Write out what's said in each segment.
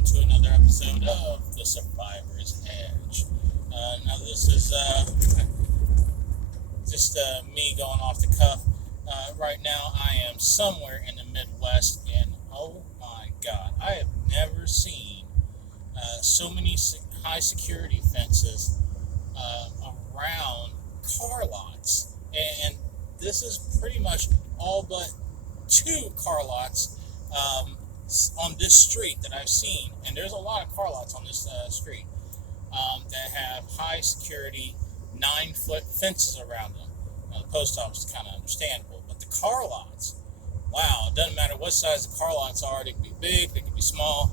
welcome to another episode of The Survivor's Edge. Now this is just me going off the cuff. Right now I am somewhere in the Midwest, and oh my God, I have never seen so many high security fences around car lots. And this is pretty much all but two car lots on this street that I've seen, and there's a lot of car lots on this street that have high security 9-foot fences around them. Now, the post office is kind of understandable, but the car lots, wow, it doesn't matter what size the car lots are. They can be big, they can be small.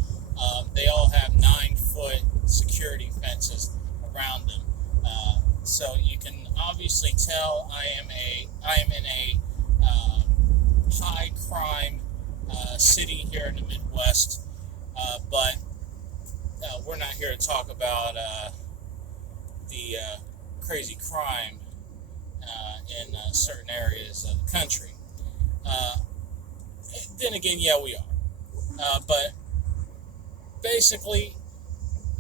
They all have 9-foot security fences around them. So you can obviously tell I am in a high crime city here in the Midwest, but we're not here to talk about the crazy crime in certain areas of the country. Then again, yeah, we are. But basically,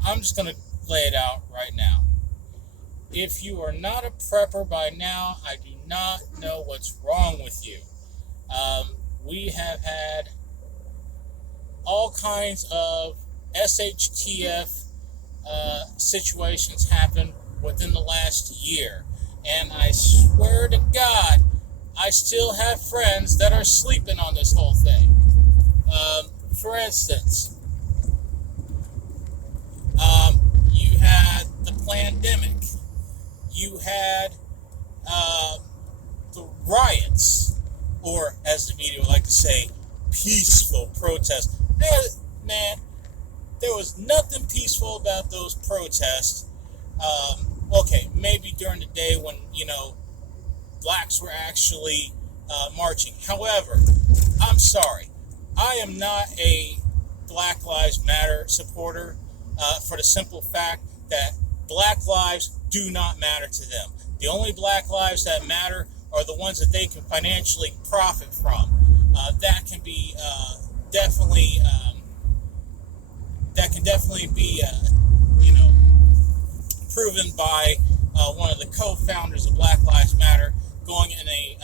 I'm just going to lay it out right now. If you are not a prepper by now, I do not know what's wrong with you. We have had all kinds of SHTF situations happen within the last year. And I swear to God, I still have friends that are sleeping on this whole thing. For instance, you had the pandemic. You had the riots, or as the media would like to say, peaceful protests. Man, there was nothing peaceful about those protests. Okay, maybe during the day when, blacks were actually marching. However, I'm sorry. I am not a Black Lives Matter supporter for the simple fact that black lives do not matter to them. The only black lives that matter are the ones that they can financially profit from. That can be definitely be proven by one of the co-founders of Black Lives Matter going in a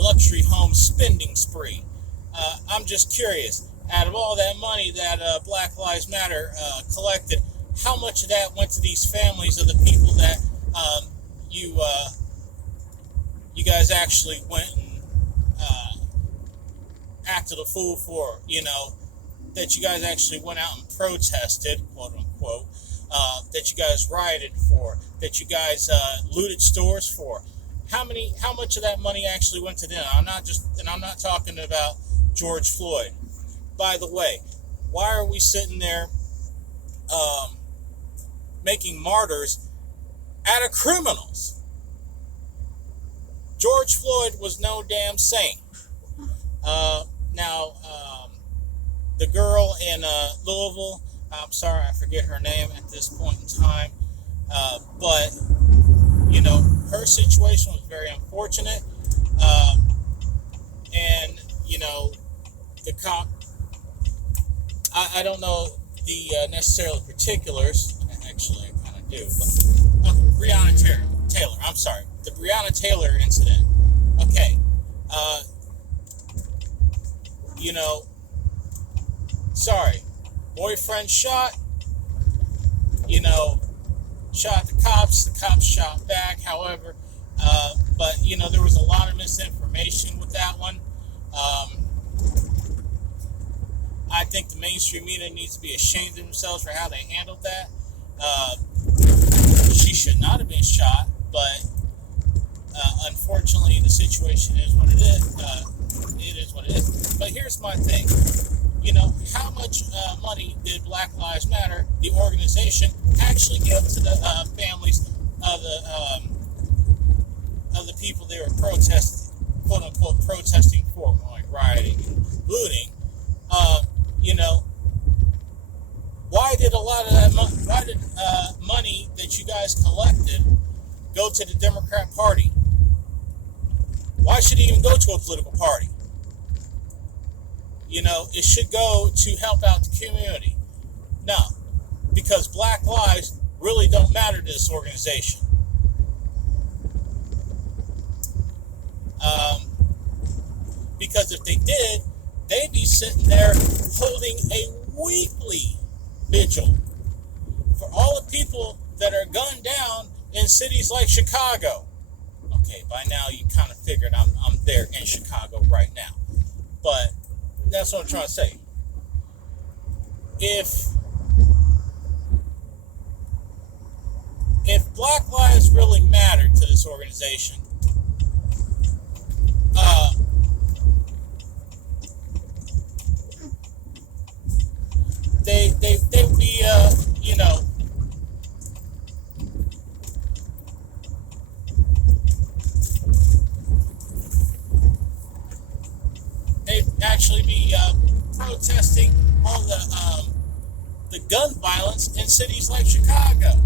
luxury home spending spree. I'm just curious, out of all that money that Black Lives Matter collected, how much of that went to these families of the people that you guys actually went and acted a fool for, that you guys actually went out and protested, quote unquote, that you guys rioted for, that you guys looted stores for. How much of that money actually went to them? I'm not talking about George Floyd. By the way, why are we sitting there making martyrs out of criminals? George Floyd was no damn saint. Now, the girl in Louisville, I'm sorry, I forget her name at this point in time, but, her situation was very unfortunate, and, the cop, I don't know the necessarily particulars, actually I kind of do, but Breonna Taylor, I'm sorry, the Breonna Taylor incident. Okay, sorry, boyfriend shot, shot the cops shot back, however, but, there was a lot of misinformation with that one. I think the mainstream media needs to be ashamed of themselves for how they handled that. She should not have been shot, but unfortunately the situation is what it is. It is what it is. But here's my thing. How much money did Black Lives Matter, the organization, actually give to the families of the people they were protesting, quote unquote, protesting for, like rioting and looting? Why did a lot of that money that you guys collected go to the Democrat Party? Why should it even go to a political party? It should go to help out the community. No, because black lives really don't matter to this organization. Because if they did, they'd be sitting there holding a weekly vigil for all the people that are gunned down in cities like Chicago. Okay, by now you kind of figured I'm there in Chicago right now. But that's what I'm trying to say. If black lives really matter to this organization, they would be, they'd actually be protesting all the gun violence in cities like Chicago.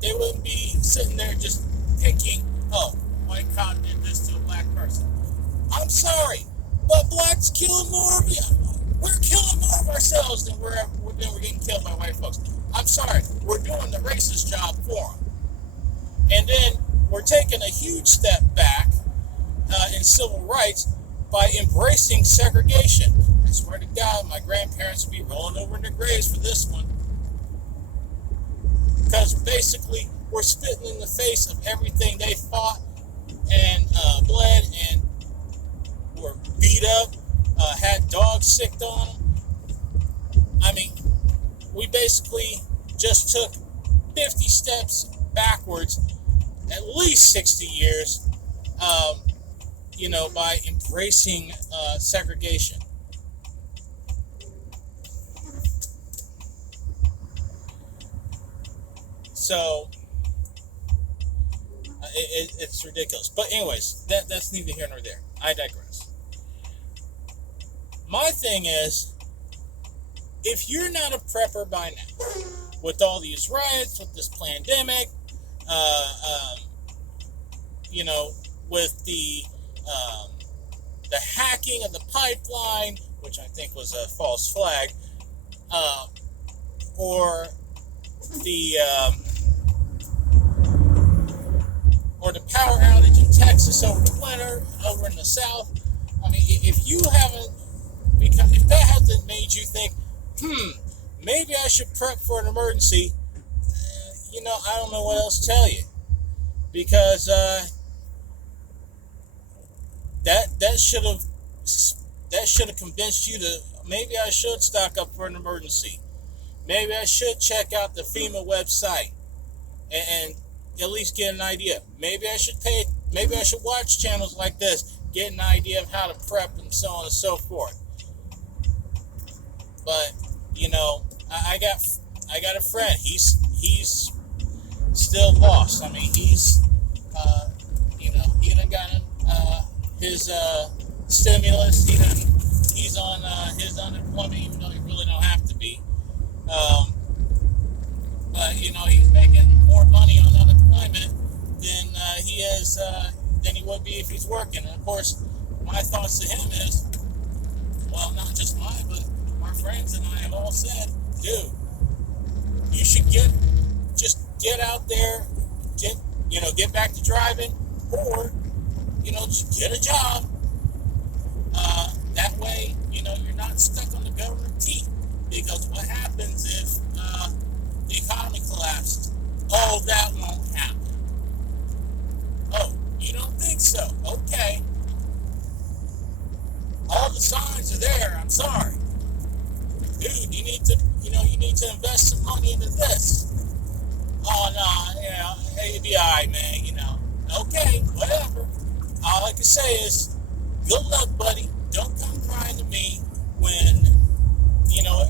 They wouldn't be sitting there just picking, oh, white cop did this to a black person. I'm sorry, but blacks killing more of you. We're killing more of ourselves than we're getting killed by white folks. I'm sorry, we're doing the racist job for them. And then we're taking a huge step back in civil rights by embracing segregation. I swear to God, my grandparents would be rolling over in their graves for this one. Because basically, we're spitting in the face of everything they fought and bled and were beat up, had dogs sicked on them. I mean, we basically just took 50 steps backwards, at least 60 years, by embracing segregation. So it's ridiculous. But anyways, that's neither here nor there. I digress. My thing is, if you're not a prepper by now, with all these riots, with this pandemic, with the hacking of the pipeline, which I think was a false flag, or the power outage in Texas over the winter, over in the South. I mean, if that hasn't made you think, maybe I should prep for an emergency, I don't know what else to tell you, because that should have convinced you to maybe I should stock up for an emergency. Maybe I should check out the FEMA website and at least get an idea. Maybe I should watch channels like this, get an idea of how to prep and so on and so forth. But I got a friend. He's still lost. I mean, he's he done gotten his stimulus. He's on his unemployment, even though he really don't have to be. But he's making more money on unemployment than he would be if he's working. And of course, my thoughts to him is, well, not just mine, but our friends and I have all said, dude, you should get out there, get back to driving, or just get a job. That way, you're not stuck on the government teeth. Because what happens if the economy collapses? Oh, that won't happen. Oh, you don't think so? Okay. All the signs are there. I'm sorry, dude. You need to invest some money into this. Oh no, it'll be alright, man. Okay, whatever. All I can say is, good luck, buddy. Don't come crying to me when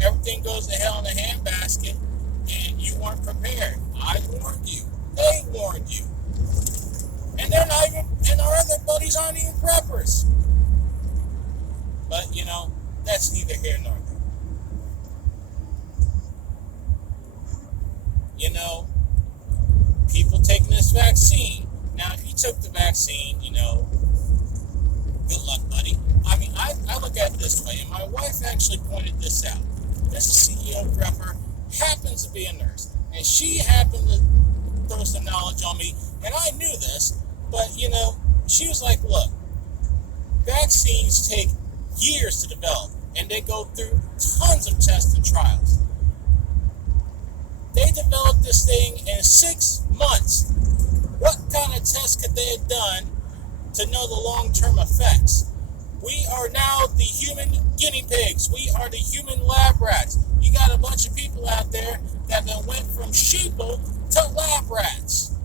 everything goes to hell in a handbasket and you weren't prepared. I warned you. They warned you. And they're not even, and our other buddies aren't even preppers. But, that's neither here nor there. People taking this vaccine. Now, if you took the vaccine, good luck, buddy. I mean, I look at it this this way, and my wife actually pointed this out. This CEO prepper happens to be a nurse, and she happened to throw some knowledge on me, and I knew this, but she was like, look, vaccines take years to develop, and they go through tons of tests and trials. They developed this thing in 6 months. What kind of tests could they have done to know the long-term effects? We are now the human guinea pigs. We are the human lab rats. You got a bunch of people out there that then went from sheeple to lab rats.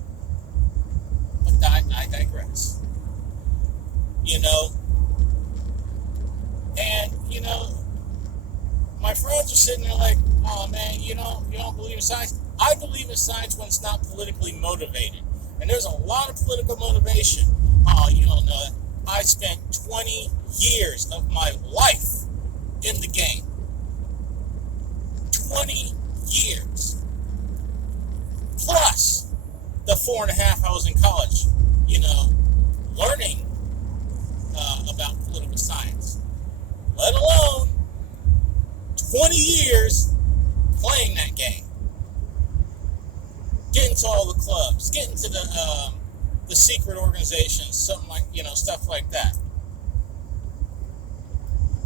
But I digress. My friends are sitting there like, oh man, you don't believe in science? I believe in science when it's not politically motivated. And there's a lot of political motivation. Oh, you don't know that. I spent 20 years of my life in the game. 20 years. Plus the 4.5 I was in college, learning about political science. Let alone 20 years playing that game. Getting to all the clubs, getting to the secret organizations, something like, stuff like that.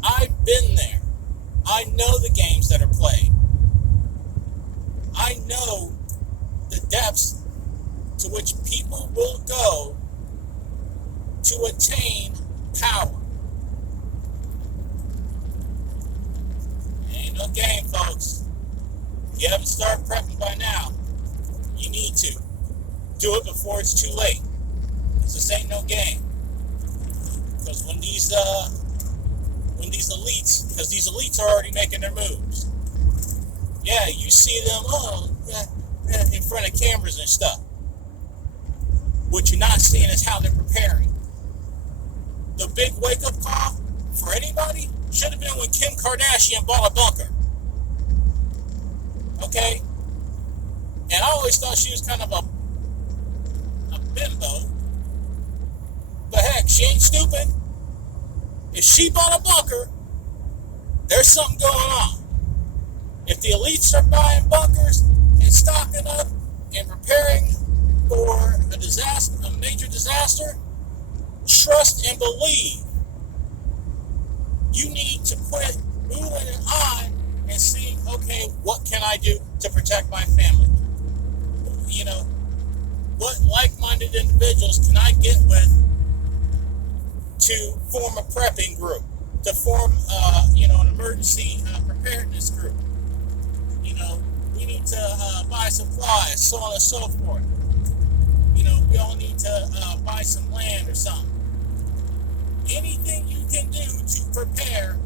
I've been there. I know the games that are played. I know the depths to which people will go to attain power. It ain't no game, folks. If you haven't started prepping by now, you need to. Do it before it's too late. Because this ain't no game. Because when these elites are already making their moves. Yeah, you see them, in front of cameras and stuff. What you're not seeing is how they're preparing. The big wake-up call for anybody should have been when Kim Kardashian bought a bunker. Okay? And I always thought she was kind of a bimbo. But heck, she ain't stupid. If she bought a bunker, there's something going on. If the elites are buying bunkers and stocking up and preparing for a disaster, a major disaster, trust and believe. You need to quit moving an eye and seeing, okay, what can I do to protect my family? What like-minded individuals can I get with to form a prepping group, to form, an emergency preparedness group? We need to buy supplies, so on and so forth. We all need to buy some land or something. Anything you can do to prepare,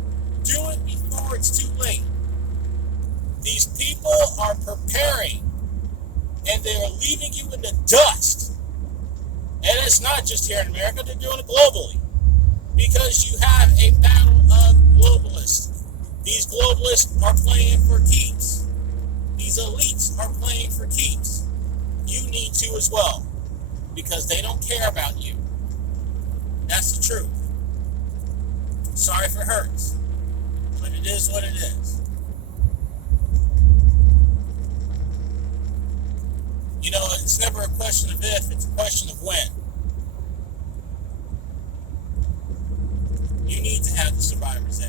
do it before it's too late. These people are preparing, and they are leaving you in the dust. And it's not just here in America, they're doing it globally. Because you have a battle of globalists. These globalists are playing for keeps. These elites are playing for keeps. You need to as well. Because they don't care about you. That's the truth. Sorry if it hurts. But it is what it is. It's never a question of if, it's a question of when. You need to have the survivor's